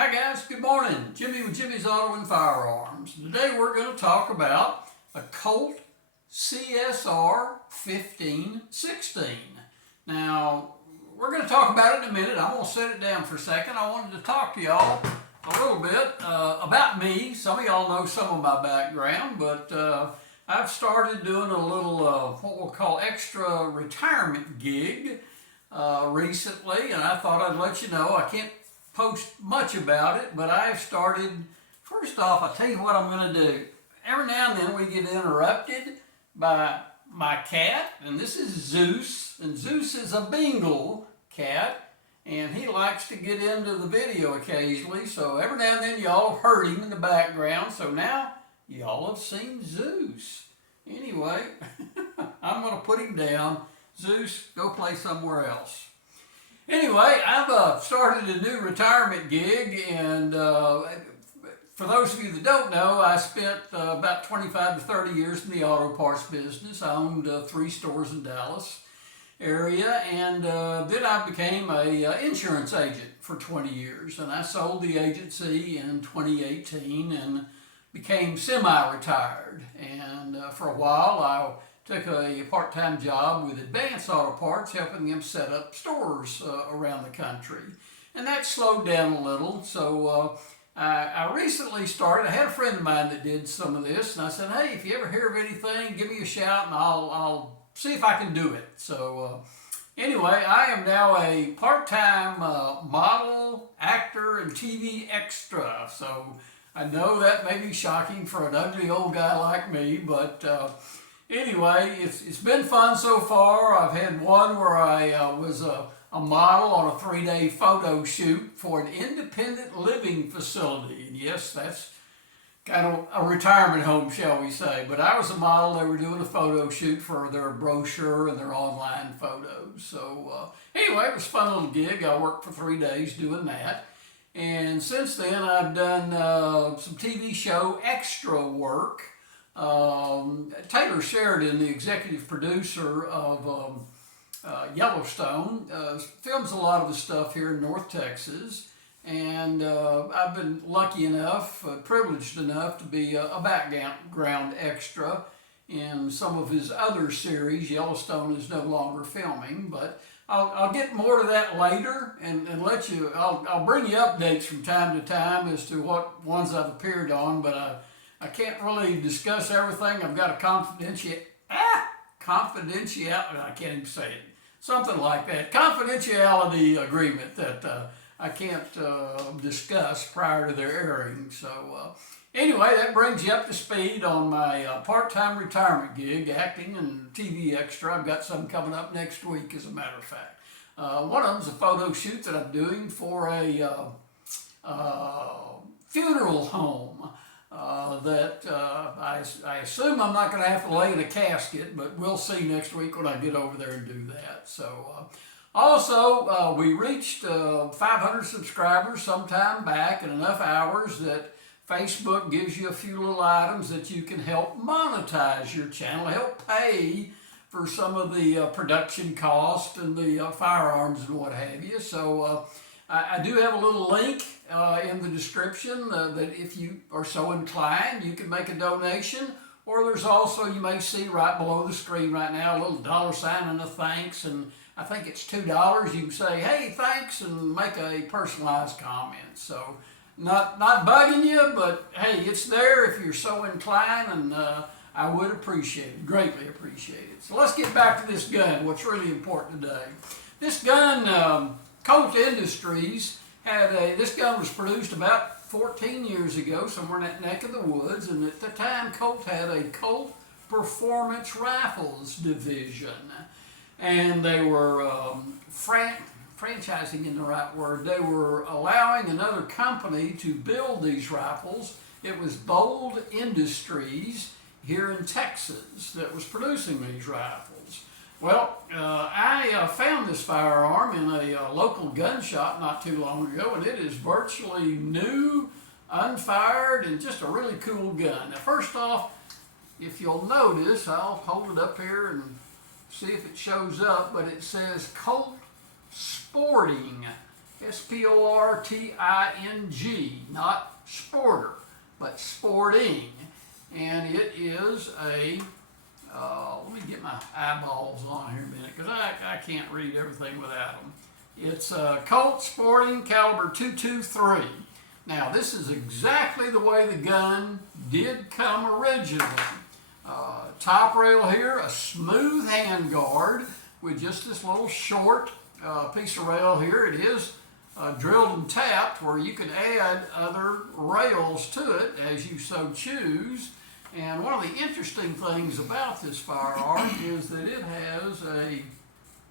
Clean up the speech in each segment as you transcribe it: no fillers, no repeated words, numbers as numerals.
Hi guys, good morning. Jimmy with Jimmy's Auto and Firearms. Today we're going to talk about a Colt CSR 1516. Now, we're going to talk about it in a minute. I'm going to set it down for a second. I wanted to talk to y'all a little bit about me. Some of y'all know some of my background, but I've started doing a little what we'll call extra retirement gig recently, and I thought I'd let you know. I can't post much about it, but I've started. First off, I'll tell you what I'm going to do. Every now and then we get interrupted by my cat, and this is Zeus, and Zeus is a Bengal cat, and he likes to get into the video occasionally, so every now and then y'all have heard him in the background, so now y'all have seen Zeus. Anyway, I'm going to put him down. Zeus, go play somewhere else. Anyway, I've started a new retirement gig, and for those of you that don't know, I spent about 25 to 30 years in the auto parts business. I owned 3 stores in Dallas area, and then I became a insurance agent for 20 years, and I sold the agency in 2018 and became semi-retired. And for a while, I took a part-time job with Advanced Auto Parts, helping them set up stores around the country. And that slowed down a little, so I recently started. I had a friend of mine that did some of this, and I said, hey, if you ever hear of anything, give me a shout, and I'll see if I can do it. So anyway, I am now a part-time model, actor, and TV extra. So I know that may be shocking for an ugly old guy like me, but anyway, it's been fun so far. I've had one where I was a model on a 3-day photo shoot for an independent living facility. And yes, that's kind of a retirement home, shall we say. But I was a model. They were doing a photo shoot for their brochure and their online photos. So anyway, it was a fun little gig. I worked for 3 days doing that. And since then, I've done some TV show extra work. Taylor Sheridan, the executive producer of Yellowstone, films a lot of the stuff here in North Texas, and I've been lucky enough, privileged enough to be a background extra in some of his other series. Yellowstone is no longer filming, but I'll get more to that later and let you. I'll bring you updates from time to time as to what ones I've appeared on, but I can't really discuss everything. I've got a confidentiality, I can't even say it, something like that, confidentiality agreement that I can't discuss prior to their airing. So anyway, that brings you up to speed on my part-time retirement gig, acting and TV extra. I've got some coming up next week, as a matter of fact. One of them's a photo shoot that I'm doing for a funeral home. That I assume I'm not going to have to lay in a casket, but we'll see next week when I get over there and do that. So also, we reached 500 subscribers sometime back and enough hours that Facebook gives you a few little items that you can help monetize your channel, help pay for some of the production cost and the firearms and what have you. So I do have a little link in the description that if you are so inclined, you can make a donation. Or there's also, you may see right below the screen right now, a little $sign and a thanks. And I think it's $2. You can say, hey, thanks, and make a personalized comment. So not bugging you, but hey, it's there if you're so inclined, and I would appreciate it, greatly appreciate it. So let's get back to this gun, what's really important today. This gun, Colt Industries this gun was produced about 14 years ago, somewhere in that neck of the woods, and at the time Colt had a Colt Performance Rifles division, and they were franchising in the right word. They were allowing another company to build these rifles. It was Bold Industries here in Texas that was producing these rifles. Well, I found this firearm in a local gun shop not too long ago, and it is virtually new, unfired, and just a really cool gun. Now, first off, if you'll notice, I'll hold it up here and see if it shows up, but it says Colt Sporting S-P-O-R-T-I-N-G, not sporter, but sporting. And it is a, let me get my eyeballs on here a minute, because I can't read everything without them. It's a Colt Sporting Caliber .223. Now, this is exactly the way the gun did come originally. Top rail here, a smooth handguard with just this little short piece of rail here. It is drilled and tapped, where you can add other rails to it as you so choose. And one of the interesting things about this firearm is that it has a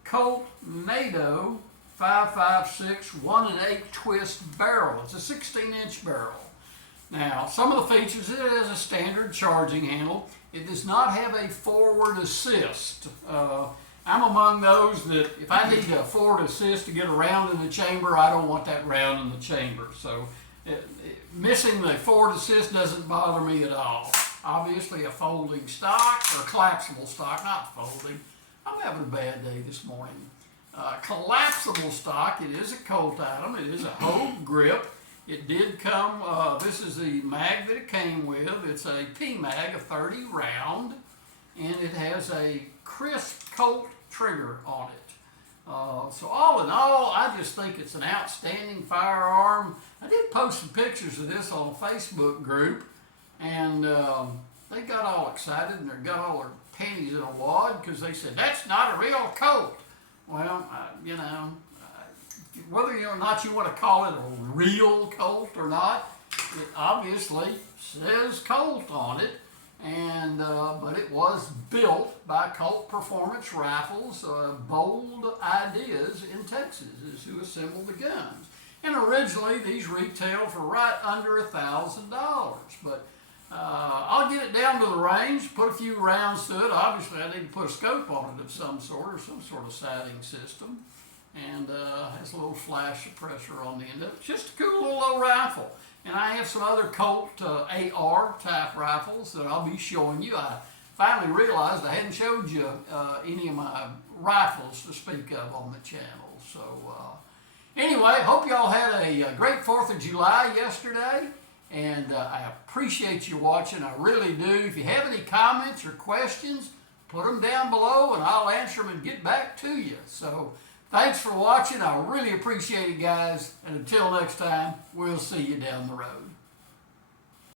Colt NATO 5.56 1 1/8 twist barrel. It's a 16-inch barrel. Now, some of the features, it has a standard charging handle. It does not have a forward assist. I'm among those that if I need a forward assist to get a round in the chamber, I don't want that round in the chamber. So missing the forward assist doesn't bother me at all. Obviously a folding stock, or collapsible stock, not folding. I'm having a bad day this morning. Collapsible stock, it is a Colt item. It is a Hogue grip. It did come, this is the mag that it came with. It's a P-mag, a 30 round, and it has a crisp Colt trigger on it. So all in all, I just think it's an outstanding firearm. I did post some pictures of this on a Facebook group, and they got all excited and they got all their panties in a wad because they said, that's not a real Colt. Well, you know, whether or not you want to call it a real Colt or not, it obviously says Colt on it. And but it was built by Colt Performance Rifles, Bold Ideas in Texas is who assembled the guns. And originally these retailed for right under $1,000. But I'll get it down to the range, put a few rounds to it. Obviously I need to put a scope on it of some sort, or some sort of sighting system. And has a little flash suppressor on the end of it. Just a cool little old rifle. And I have some other Colt AR type rifles that I'll be showing you. I finally realized I hadn't showed you any of my rifles to speak of on the channel. So anyway, hope y'all had a great 4th of July yesterday. And I appreciate you watching. I really do. If you have any comments or questions, put them down below and I'll answer them and get back to you. So thanks for watching. I really appreciate it, guys. And until next time, we'll see you down the road.